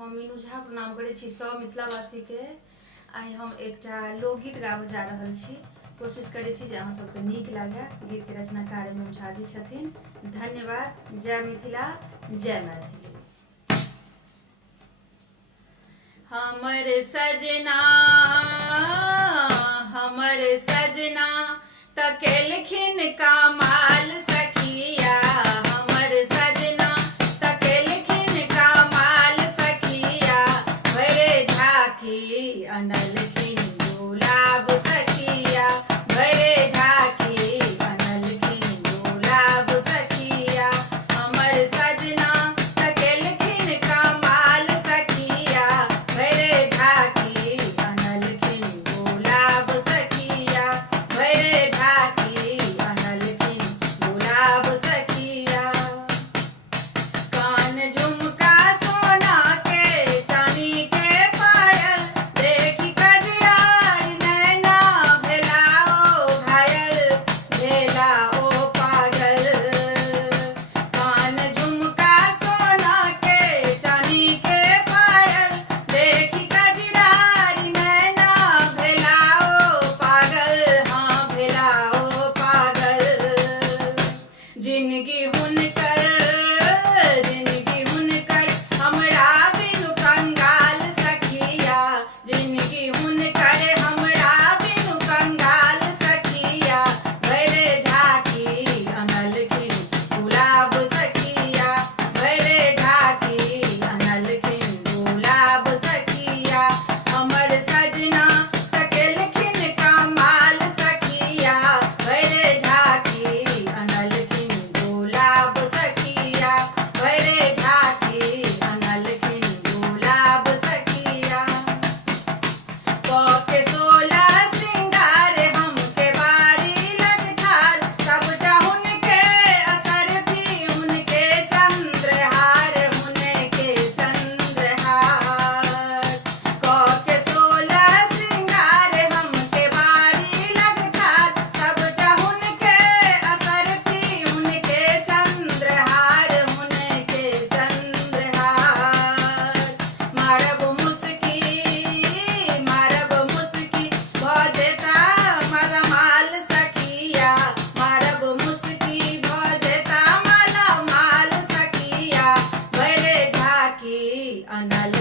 हम मीनू झा प्रणाम करै छी सब मिथिलावासी के। आइ हम एकटा लोकगीत गाबऽ जा रहल छी। कोशिश करै छी जे अहाँ सबके नीक लागे। गीत के रचनाकार एम झा जी छथिन। धन्यवाद। जय मिथिला, जय मैथिली। हमर सजना तकेलखिन कमाल सखिया, हमर सजना तकेलखिन कमाल सखिया, भरे ढाकी अनलखिन गुलाब सखिया, भरे ढाकी अनलखिन गुलाब सखिया, हमर सजना तकेलखिन कमाल सखिया, भरे ढाकी अनलखिन गुलाब सखिया, भरे ढाकी अनलखिन गुलाब सखिया। कान झुमका सोना के चांदी के पायल, देखी कजरारी नैना भेला ओ घायल, भेला ओ पागल। कान झुमका सोना के चांदी के पायल, देखी कजरारी नैना भेला ओ पागल, हाँ भेला ओ पागल। जिंदगी हुनकर हमरा बिनु कंगाल सखिया, जिंदगी हुनकर हमरा बिनु कंगाल सखिया, भरे ढाकी अनलखिन गुलाब सखिया, भरे ढाकी अनलखिन गुलाब सखिया, हमर सजना तकेलखिन कमाल सखिया, भरे ढाकी अनलखिन गुलाब सखिया, भरे ढाकी अनलखिन गुलाब सखिया। के 16 श्रृंगार हमके बारी लग ठार, सबटा हुनके असर भी उनके चंद्रहार, उनके चंद्रहार। के 16 श्रृंगार हमके बारी लग ठार, सबटा हुनके असर भी उनके चंद्रहार, उनके चंद्रहार। मारब मुस्की भजेता मालामाल सखिया, मारब मुस्की भजेता मालामाल सखिया, भरे ढाकी अनल